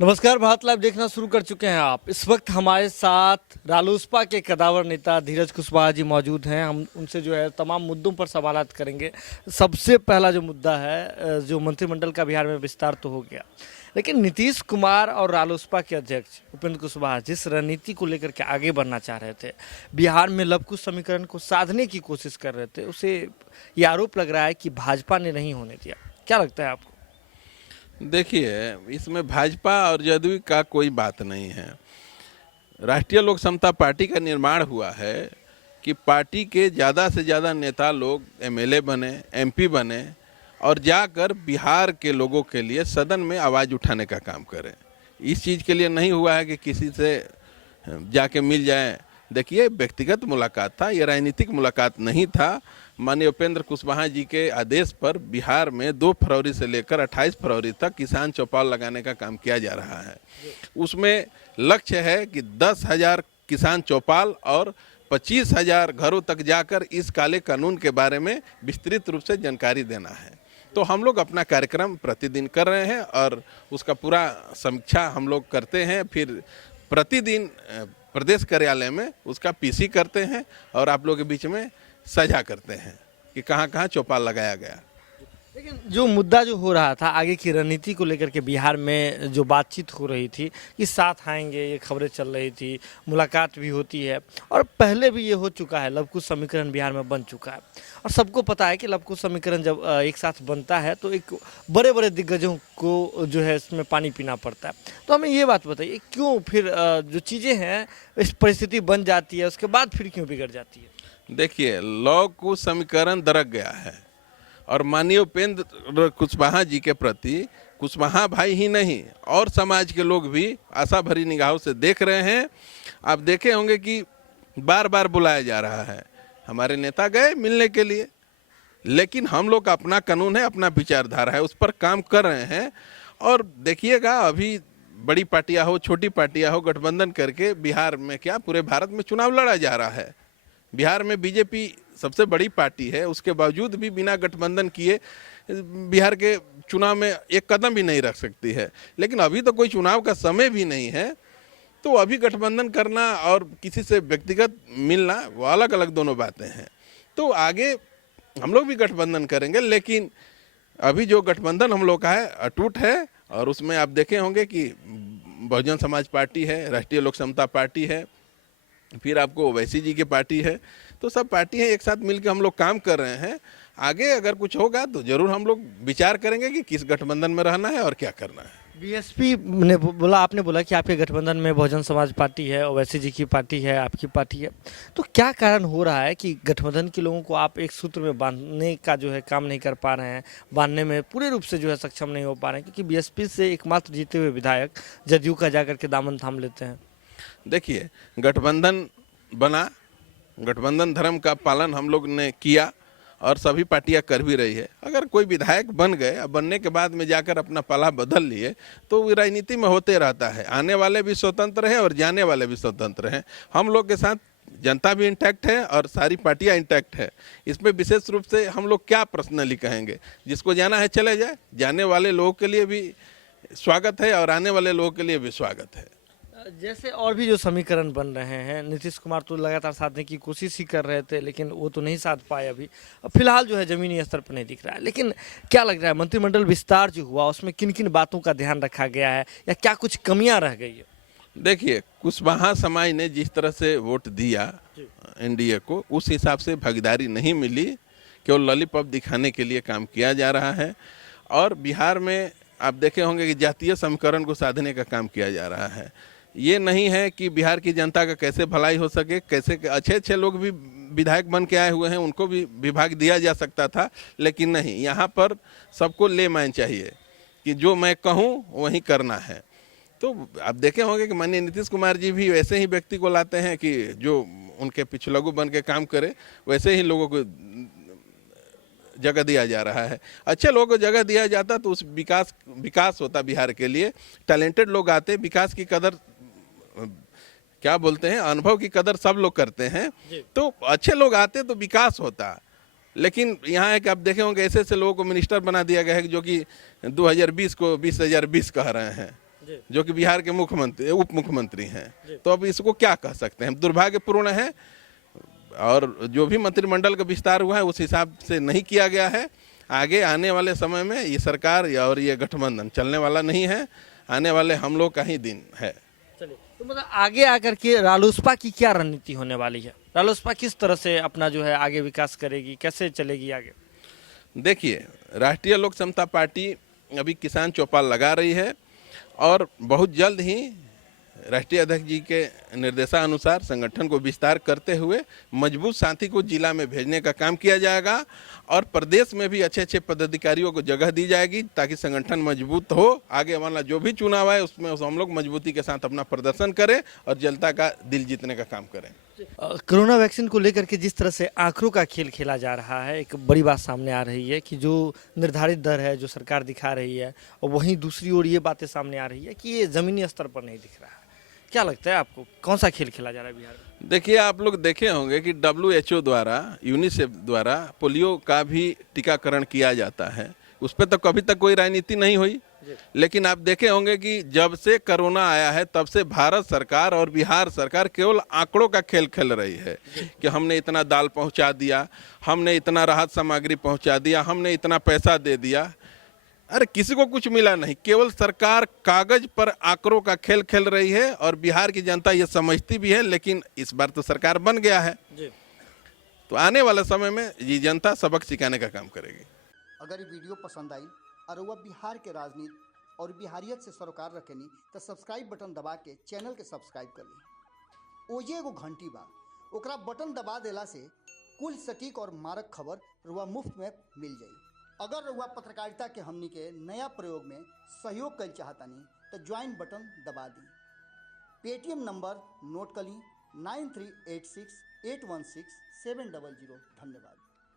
नमस्कार, भारत लाइव देखना शुरू कर चुके हैं आप। इस वक्त हमारे साथ रालोसपा के कदावर नेता धीरज कुशवाहा जी मौजूद हैं। हम उनसे जो है तमाम मुद्दों पर सवालात करेंगे। सबसे पहला जो मुद्दा है, जो मंत्रिमंडल का बिहार में विस्तार तो हो गया, लेकिन नीतीश कुमार और रालोसपा के अध्यक्ष उपेंद्र कुशवाहा जिस रणनीति को लेकर के आगे बढ़ना चाह रहे थे, बिहार में लवकुश समीकरण को साधने की कोशिश कर रहे थे, उसे ये आरोप लग रहा है कि भाजपा ने नहीं होने दिया। क्या लगता है आपको? देखिए, इसमें भाजपा और जदयू का कोई बात नहीं है। राष्ट्रीय लोक समता पार्टी का निर्माण हुआ है कि पार्टी के ज़्यादा से ज़्यादा नेता लोग एमएलए बने, एमपी बने और जाकर बिहार के लोगों के लिए सदन में आवाज़ उठाने का काम करें। इस चीज़ के लिए नहीं हुआ है कि किसी से जाके मिल जाए। देखिए, व्यक्तिगत मुलाकात था, ये राजनीतिक मुलाकात नहीं था। माननीय उपेंद्र कुशवाहा जी के आदेश पर बिहार में 2 फरवरी से लेकर 28 फरवरी तक किसान चौपाल लगाने का काम किया जा रहा है। उसमें लक्ष्य है कि 10,000 किसान चौपाल और 25,000 घरों तक जाकर इस काले कानून के बारे में विस्तृत रूप से जानकारी देना है। तो हम लोग अपना कार्यक्रम प्रतिदिन कर रहे हैं और उसका पूरा समीक्षा हम लोग करते हैं। फिर प्रतिदिन प्रदेश कार्यालय में उसका पीसी करते हैं और आप लोगों के बीच में साझा करते हैं कि कहाँ कहाँ चौपाल लगाया गया। लेकिन जो मुद्दा जो हो रहा था आगे की रणनीति को लेकर के, बिहार में जो बातचीत हो रही थी कि साथ आएंगे, ये खबरें चल रही थी, मुलाकात भी होती है और पहले भी ये हो चुका है। लवकुश समीकरण बिहार में बन चुका है और सबको पता है कि लवकुश समीकरण जब एक साथ बनता है तो एक बड़े बड़े दिग्गजों को जो है इसमें पानी पीना पड़ता है। तो हमें ये बात बताइए, क्यों फिर जो चीज़ें हैं, इस परिस्थिति बन जाती है, उसके बाद फिर क्यों बिगड़ जाती है? देखिए, लवकुश समीकरण दरक गया है और माननीय उपेंद्र कुशवाहा जी के प्रति कुशवाहा भाई ही नहीं और समाज के लोग भी आशा भरी निगाहों से देख रहे हैं। आप देखे होंगे कि बार बार बुलाया जा रहा है। हमारे नेता गए मिलने के लिए, लेकिन हम लोग का अपना कानून है, अपना विचारधारा है, उस पर काम कर रहे हैं। और देखिएगा, अभी बड़ी पार्टियां हो, छोटी पार्टियां हो, गठबंधन करके बिहार में क्या पूरे भारत में चुनाव लड़ा जा रहा है। बिहार में बीजेपी सबसे बड़ी पार्टी है, उसके बावजूद भी बिना गठबंधन किए बिहार के चुनाव में एक कदम भी नहीं रख सकती है। लेकिन अभी तो कोई चुनाव का समय भी नहीं है, तो अभी गठबंधन करना और किसी से व्यक्तिगत मिलना वो अलग अलग दोनों बातें हैं। तो आगे हम लोग भी गठबंधन करेंगे, लेकिन अभी जो गठबंधन हम लोग का है अटूट है। और उसमें आप देखे होंगे कि बहुजन समाज पार्टी है, राष्ट्रीय लोक समता पार्टी है, फिर आपको ओवैसी जी की पार्टी है। तो सब पार्टी है, एक साथ मिलकर हम लोग काम कर रहे हैं। आगे अगर कुछ होगा तो जरूर हम लोग विचार करेंगे कि किस गठबंधन में रहना है और क्या करना है। बीएसपी ने बोला, आपने बोला कि आपके गठबंधन में बहुजन समाज पार्टी है, ओवैसी जी की पार्टी है, आपकी पार्टी है। तो क्या कारण हो रहा है कि गठबंधन के लोगों को आप एक सूत्र में बांधने का जो है काम नहीं कर पा रहे हैं, बांधने में पूरे रूप से जो है सक्षम नहीं हो पा रहे हैं, क्योंकि बीएसपी से एकमात्र जीते हुए विधायक जदयू का जाकर के दामन थाम लेते हैं? देखिए, गठबंधन बना, गठबंधन धर्म का पालन हम लोग ने किया और सभी पार्टियां कर भी रही है। अगर कोई विधायक बन गए, अब बनने के बाद में जाकर अपना पला बदल लिए, तो राजनीति में होते रहता है। आने वाले भी स्वतंत्र हैं और जाने वाले भी स्वतंत्र हैं। हम लोग के साथ जनता भी इंटैक्ट है और सारी पार्टियां इंटैक्ट है। इसमें विशेष रूप से हम लोग क्या पर्सनली कहेंगे, जिसको जाना है चले जाए। जाने वाले लोगों के लिए भी स्वागत है और आने वाले लोगों के लिए भी स्वागत है। जैसे और भी जो समीकरण बन रहे हैं, नीतीश कुमार तो लगातार साधने की कोशिश ही कर रहे थे, लेकिन वो तो नहीं साध पाए अभी। फिलहाल जो है जमीनी स्तर पर नहीं दिख रहा है। लेकिन क्या लग रहा है, मंत्रिमंडल विस्तार जो हुआ उसमें किन किन बातों का ध्यान रखा गया है या क्या कुछ कमियां रह गई है? देखिए, कुशवाहा समाज ने जिस तरह से वोट दिया एनडीए को, उस हिसाब से भागीदारी नहीं मिली। केवल लॉलीपॉप दिखाने के लिए काम किया जा रहा है। और बिहार में आप देखे होंगे कि जातीय समीकरण को साधने का काम किया जा रहा है। ये नहीं है कि बिहार की जनता का कैसे भलाई हो सके, कैसे अच्छे अच्छे लोग भी विधायक बन के आए हुए हैं, उनको भी विभाग दिया जा सकता था, लेकिन नहीं। यहाँ पर सबको ले मान चाहिए कि जो मैं कहूँ वही करना है। तो आप देखे होंगे कि माननीय नीतीश कुमार जी भी वैसे ही व्यक्ति को लाते हैं कि जो उनके पिछलगू बन के काम करे, वैसे ही लोगों को जगह दिया जा रहा है। अच्छे लोगों को जगह दिया जाता तो उस विकास होता बिहार के लिए। टैलेंटेड लोग आते, विकास की कदर क्या बोलते हैं, अनुभव की कदर सब लोग करते हैं। तो अच्छे लोग आते तो विकास होता। लेकिन यहाँ है कि आप देखे होंगे ऐसे ऐसे लोगों को मिनिस्टर बना दिया गया है जो कि 2020 को 20,020 कह रहे हैं। जो कि बिहार के मुख्यमंत्री उप मुख्यमंत्री हैं। तो अब इसको क्या कह सकते हैं, दुर्भाग्यपूर्ण है। और जो भी मंत्रिमंडल का विस्तार हुआ है उस हिसाब से नहीं किया गया है। आगे आने वाले समय में ये सरकार और ये गठबंधन चलने वाला नहीं है, आने वाले हम लोग का ही दिन है। चलिए, तो मतलब आगे आकर के रालोसपा की क्या रणनीति होने वाली है? रालोसपा किस तरह से अपना जो है आगे विकास करेगी, कैसे चलेगी आगे? देखिए, राष्ट्रीय लोक समता पार्टी अभी किसान चौपाल लगा रही है और बहुत जल्द ही राष्ट्रीय अध्यक्ष जी के निर्देशानुसार संगठन को विस्तार करते हुए मजबूत साथी को जिला में भेजने का काम किया जाएगा और प्रदेश में भी अच्छे अच्छे पदाधिकारियों को जगह दी जाएगी ताकि संगठन मजबूत हो। आगे वाला जो भी चुनाव है उसमें हम लोग मजबूती के साथ अपना प्रदर्शन करें और जनता का दिल जीतने का काम करें। कोरोना वैक्सीन को लेकर के जिस तरह से आंकड़ों का खेल खेला जा रहा है, एक बड़ी बात सामने आ रही है कि जो निर्धारित दर है जो सरकार दिखा रही है, और वहीं दूसरी ओर ये बातें सामने आ रही है कि ये जमीनी स्तर पर नहीं दिख रहा है। क्या लगता है आपको, कौन सा खेल खेला जा रहा है बिहार में? देखिए, आप लोग देखे होंगे कि WHO द्वारा, यूनिसेफ द्वारा पोलियो का भी टीकाकरण किया जाता है। उस पर तो कभी तक कोई राजनीति नहीं हुई, लेकिन आप देखे होंगे कि जब से कोरोना आया है तब से भारत सरकार और बिहार सरकार केवल आंकड़ों का खेल खेल रही है कि हमने इतना दाल पहुंचा दिया, हमने इतना राहत सामग्री पहुंचा दिया, हमने इतना पैसा दे दिया। अरे किसी को कुछ मिला नहीं, केवल सरकार कागज पर आंकड़ों का खेल खेल रही है और बिहार की जनता ये समझती भी है, लेकिन इस बार तो सरकार बन गया है तो आने वाले समय में ये जनता सबक सिखाने का काम करेगी। अगर ये वीडियो पसंद आई और वह बिहार के राजनीति और बिहारियत से सरोकार रखेनी तो सब्सक्राइब बटन दबा के चैनल के सब्सक्राइब कर ली। ओजे एगो घंटी बा, ओकरा बटन दबा देला से कुल सटीक और मारक खबर रुआ मुफ्त में मिल जाई। अगर रुआ पत्रकारिता के हमनी के नया प्रयोग में सहयोग कर चाहतानी तो ज्वाइन बटन दबा दी। पेटीएम नंबर नोट कर ली 9386816700। धन्यवाद।